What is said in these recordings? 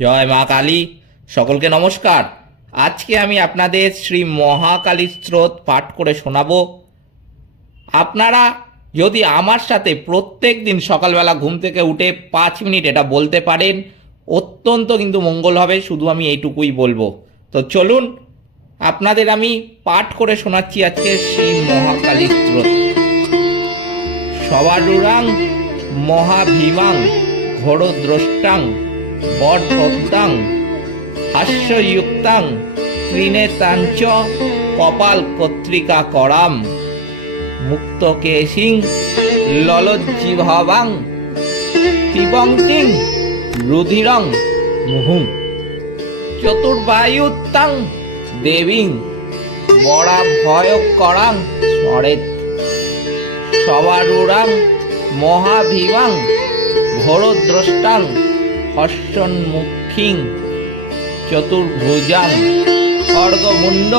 জয় মা কালী। সকলকে নমস্কার। আজকে আমি আপনাদের শ্রী মহাকালী স্রোত পাঠ করে শোনাব। আপনারা যদি আমার সাথে প্রত্যেক দিন সকালবেলা ঘুম থেকে উঠে পাঁচ মিনিট এটা বলতে পারেন, অত্যন্ত কিন্তু মঙ্গল হবে, শুধু আমি এইটুকুই বলব। তো চলুন, আপনাদের আমি পাঠ করে শোনাচ্ছি আজকে শ্রী মহাকালী স্রোত। সবারুরাং মহাভীমাং ঘোরদ্রষ্টাং বটভক্তাং হাস্যযুক্তাং, ত্রিনেতাঞ্চ কপাল কর্তৃকা করাম মুক্তকেশিং, ললজ্জিভবাং পিবংতিং রুধিরং মুহুম চতুর্বায়ুত্তাং, দেবীং বড়া ভয় করাং স্মরেত সবারুরাং মহাভীমাং, ঘোরদ্রষ্টাং হর্ষন্মুখীং চতুর্ভুজাং খড়গমুণ্ড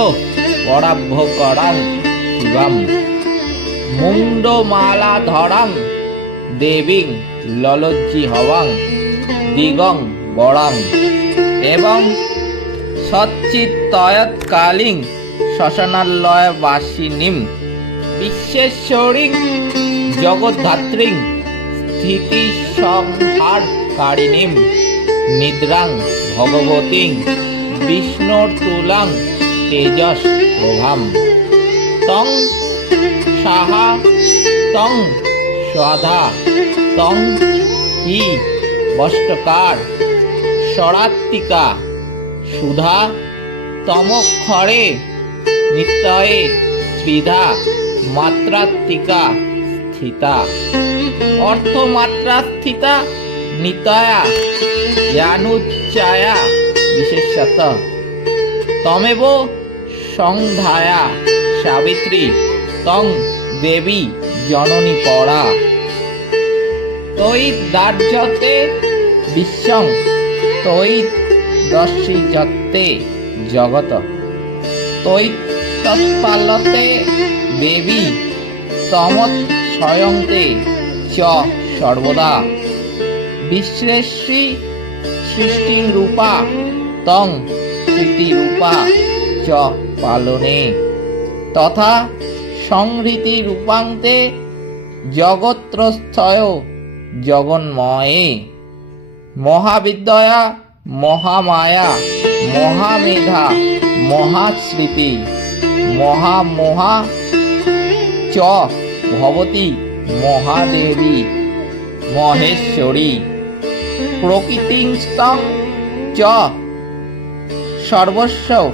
পরাভ্য করাং শিবাম মুণ্ডমালা ধরাং দেবীং ললজ্জি হওয়াং দিগং বড়াং এবং সচ্চিত্তয়ৎকালীং শ্মশানালয় বাসিনীম বিশ্বেশ্বরীং জগদ্ধাত্রীং স্থিতি সংহারকারিণীম নিদ্রাং, ভগবতীং, বিষ্ণুর তুলাং, তেজস প্রভাম। তং সাহা, তং স্বাধা তং ই বষ্টকার স্বরাত্মিকা সুধা, তমক্ষরে, নিত্যয়ে, ত্রিধা মাত্রাত্মিকা স্থিতা। অর্থমাত্রা স্থিতা নিতয়া জ্ঞানুচ্চায়া বিশেষত তমেব সংধায়া, সাবিত্রী তং দেবী জননী পরা। তৈ দার্যতে বিশ্বং তৈ দর্শিজতে জগত। তৈ তৎপালতে দেবী, তমৎ স্বয়ংতে চ সর্বদা। বিশ্লেষী সৃষ্টি রূপা, তং স্মৃতি রূপা চ পালনে। তথা সংহৃতি রূপান্তে জগত্রস্থয় জগন্ময়ে। মহাবিদ্যয়া, মহামায়া, মহামেধা, মহাস্মৃতি, মহামোহা চ ভবতী মহাদেবী, মহেশ্বরী। প্রকৃতিস্তং চ। সর্বস্ব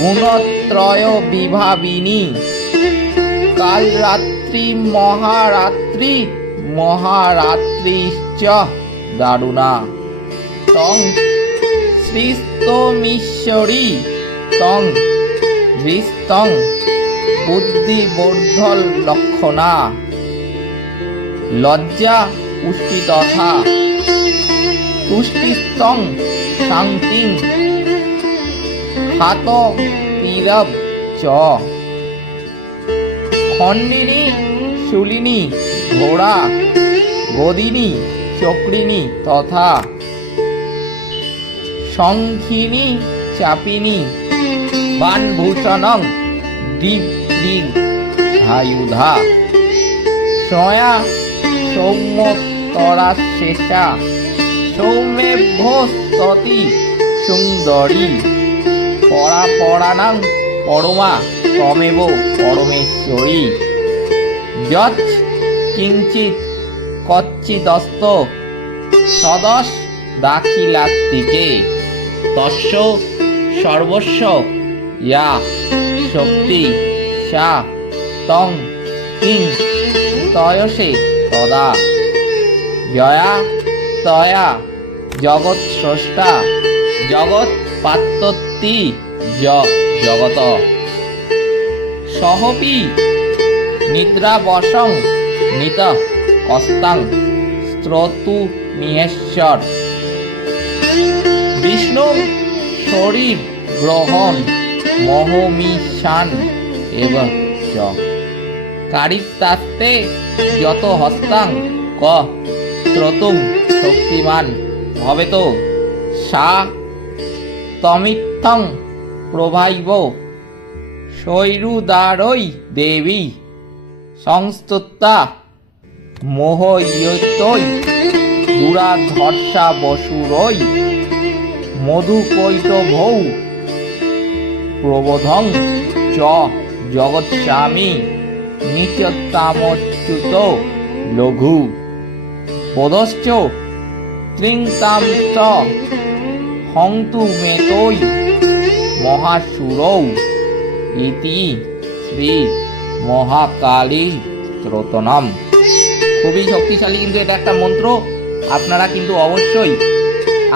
গুণত্রয় বিভাবিনী। কালরাত্রি মহারাত্রি মহারাত্রিশ্চ। দারুণা। তং শ্রীস্তমীশ্বরী। তং হৃস্তং বুদ্ধিবর্ধল লক্ষণা লজ্জা পুষ্টি তথা তুষ্টিস্তং শান্তিং খাত পীরব চ। খণ্ডিনী শুলিনী, ঘোড়া, গদিনী চক্রিনী তথা সংখিনী চাপিনী, বানভূষণং দিব্যিং হায়ুধা সয়া সৌম্যতরা শেষা সৌম্যভ্যস্ততি সুন্দরী। পরা পরাণাং পরমা তমেব পরমেশ্বরী। যৎ কিঞ্চিত কচ্চিদস্ত সদস দাখিলাত্তিকে তস্য সর্বস্ব ইয়া শক্তি সা তং কিং তয়সে তদা। জয়া তয়া জগৎ স্রষ্টা, জগৎ পাত্তত্তি, জ, জগত। সহপি নিদ্রাবসং নিত, কস্তাং স্ত্রতু নিহেশ্বর। বিষ্ণু, শরীর গ্রহণ, মহমিশান, এবং চ কারিতাস্তে যত হস্তাং, ক স্রোতুম শক্তিমান হবে তো সা তমিত্থং প্রভাইব শৈরুদারৈ দেবী সংস্তুতা মোহয়তৈ দুরাধর্ষা বসুরৈ মধুকৈটভৌ প্রবোধং চ জগৎস্বামী নিত্যতামচ্যুত লঘু। পদশ্চ ত্রিংতাম চ। হন্তু মেতৈ মহাসুরৌ ইতি শ্রী মহাকালী শ্রোতনম খুবই শক্তিশালী কিন্তু এটা একটা মন্ত্র। আপনারা কিন্তু অবশ্যই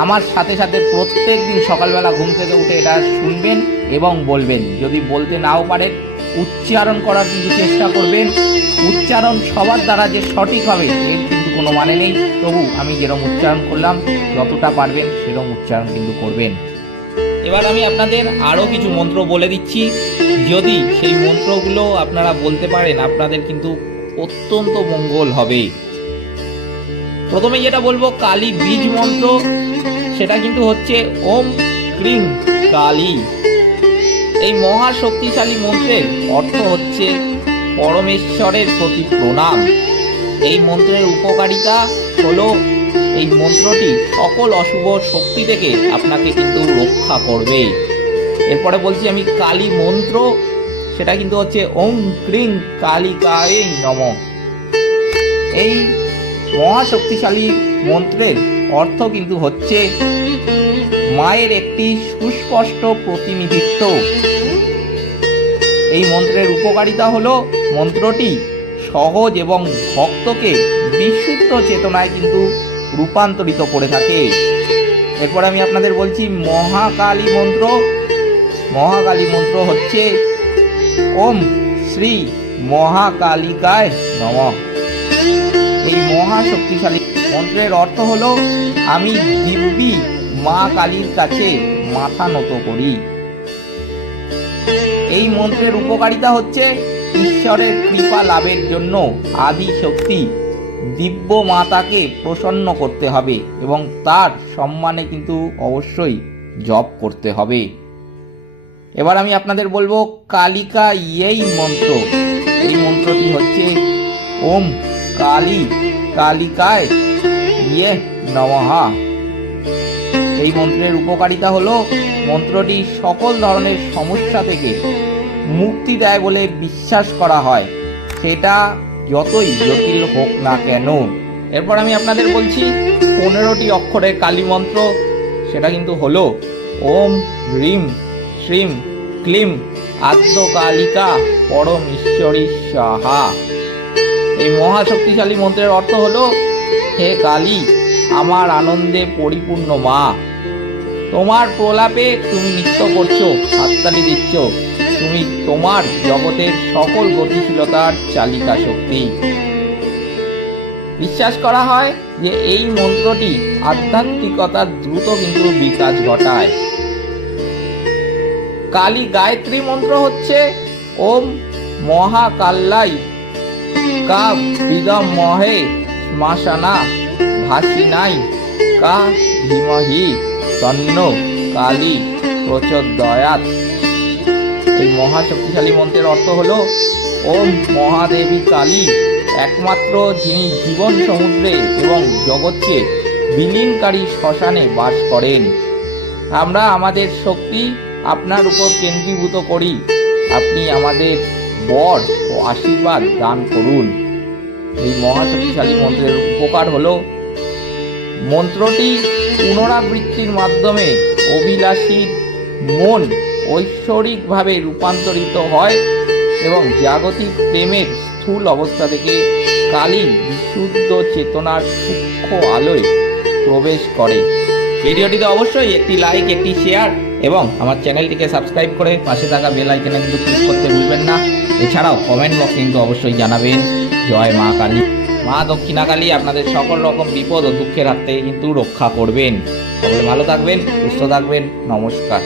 আমার সাথে সাথে প্রত্যেক দিন সকালবেলা ঘুম থেকে উঠে এটা শুনবেন এবং বলবেন। যদি বলতে নাও পারেন, উচ্চারণ করার কিন্তু চেষ্টা করবেন। উচ্চারণ সবার দ্বারা যে সঠিক হবে, এর কোনো মানে নেই। তবু আমি যেরকম উচ্চারণ করলাম, যতটা পারবেন সেরকম উচ্চারণ কিন্তু করবেন। এবার আমি আপনাদের আরও কিছু মন্ত্র বলে দিচ্ছি। যদি সেই মন্ত্রগুলো আপনারা বলতে পারেন, আপনাদের কিন্তু অত্যন্ত মঙ্গল হবে। প্রথমে যেটা বলব, কালী বীজ মন্ত্র। সেটা কিন্তু হচ্ছে ওম ক্রিং কালী। এই মহা শক্তিশালী মন্ত্রের অর্থ হচ্ছে পরমেশ্বরের প্রতি প্রণাম। এই মন্ত্রের উপকারিতা হলো এই মন্ত্রটি সকল অশুভ শক্তি থেকে আপনাকে কিন্তু রক্ষা করবে। এরপরে বলছি আমি কালী মন্ত্র, সেটা কিন্তু হচ্ছে ওম ক্রিং কালিকায় নম। এই মহাশক্তিশালী মন্ত্রের অর্থ কিন্তু হচ্ছে মায়ের একটি সুস্পষ্ট প্রতিনিধিত্ব। এই মন্ত্রের উপকারিতা হলো মন্ত্রটি সহজ এবং ভক্তকে বিশুদ্ধ চেতনায় কিন্তু রূপান্তরিত করে থাকে। এরপর আমি আপনাদের বলছি, মহাকালী মন্ত্র। মহাকালী মন্ত্র হচ্ছে, ওম শ্রী মহাকালিকায় নমঃ। এই মহাশক্তিশালী মন্ত্রের অর্থ হলো, আমি দিব্যি মা কালীর কাছে মাথা নত করি। এই মন্ত্রের উপকারিতা হচ্ছে ঈশ্বরের কৃপা লাভের জন্য আদি শক্তি দিব্য মাতাকে প্রসন্ন করতে হবে এবং তার সম্মানে কিন্তু অবশ্যই জপ করতে হবে। এবার আমি আপনাদের বলব কালিকা এই মন্ত্র। এই মন্ত্রটি হচ্ছে ওম কালী কালিকায় ইয়ে নমহা এই মন্ত্রের উপকারিতা হলো মন্ত্রটি সকল ধরনের সমস্যা থেকে মুক্তি দেয় বলে বিশ্বাস করা হয়, সেটা যতই জটিল হোক না কেন। এরপর আমি আপনাদের বলছি, পনেরোটি অক্ষরের কালী মন্ত্র, সেটা কিন্তু হলো ওম, হ্রিম, শ্রীম, ক্লিম আত্মকালিকা পরম ঈশ্বরী সাহা। এই মহাশক্তিশালী মন্ত্রের অর্থ হলো, হে কালী, আমার আনন্দে পরিপূর্ণ মা। তোমার প্রলাপে তুমি নৃত্য করছ, হাততালি দিচ্ছ। তুমি তোমার জগতের সকল গতিশীলতার চালিকা শক্তি বিশ্বাস করা হয় যে এই মন্ত্রটি আধ্যাত্মিকতার দ্রুত কিন্তু বিকাশ ঘটায়। কালী গায়ত্রী মন্ত্র হচ্ছে, ওম মহাকাল্লাই কা বিদম মহে শ্মশানা ভাসিনাই কা ধীমহি তন্ন কালী প্রচোদয়াত এই মহাশক্তিশালী মন্ত্রের অর্থ হলো, ওম মহাদেবী কালী, একমাত্র যিনি জীবন সমুদ্রে এবং জগৎকে বিলীনকারী শ্মশানে বাস করেন। আমরা আমাদের শক্তি আপনার উপর কেন্দ্রীভূত করি। আপনি আমাদের বর ও আশীর্বাদ দান করুন। এই মহাশক্তিশালী মন্ত্রের উপকার হলো, মন্ত্রটি পুনরাবৃত্তির মাধ্যমে অভিলাষীর মন ঐশ্বরিকভাবে রূপান্তরিত হয় এবং জাগতিক প্রেমের স্থূল অবস্থা থেকে কালী বিশুদ্ধ চেতনার সূক্ষ্ম আলোয় প্রবেশ করে। ভিডিওটিতে অবশ্যই একটি লাইক একটি শেয়ার এবং আমার চ্যানেলটিকে সাবস্ক্রাইব করে পাশে থাকা বেল আইকনে কিন্তু ক্লিক করতে ভুলবেন না। এছাড়াও কমেন্ট বক্সে কিন্তু অবশ্যই জানাবেন। জয় মা কালী। মা দক্ষিণা কালী আপনাদের সকল রকম বিপদ ও দুঃখের হাত থেকে কিন্তু রক্ষা করবেন। সকলে ভালো থাকবেন, সুস্থ থাকবেন। নমস্কার।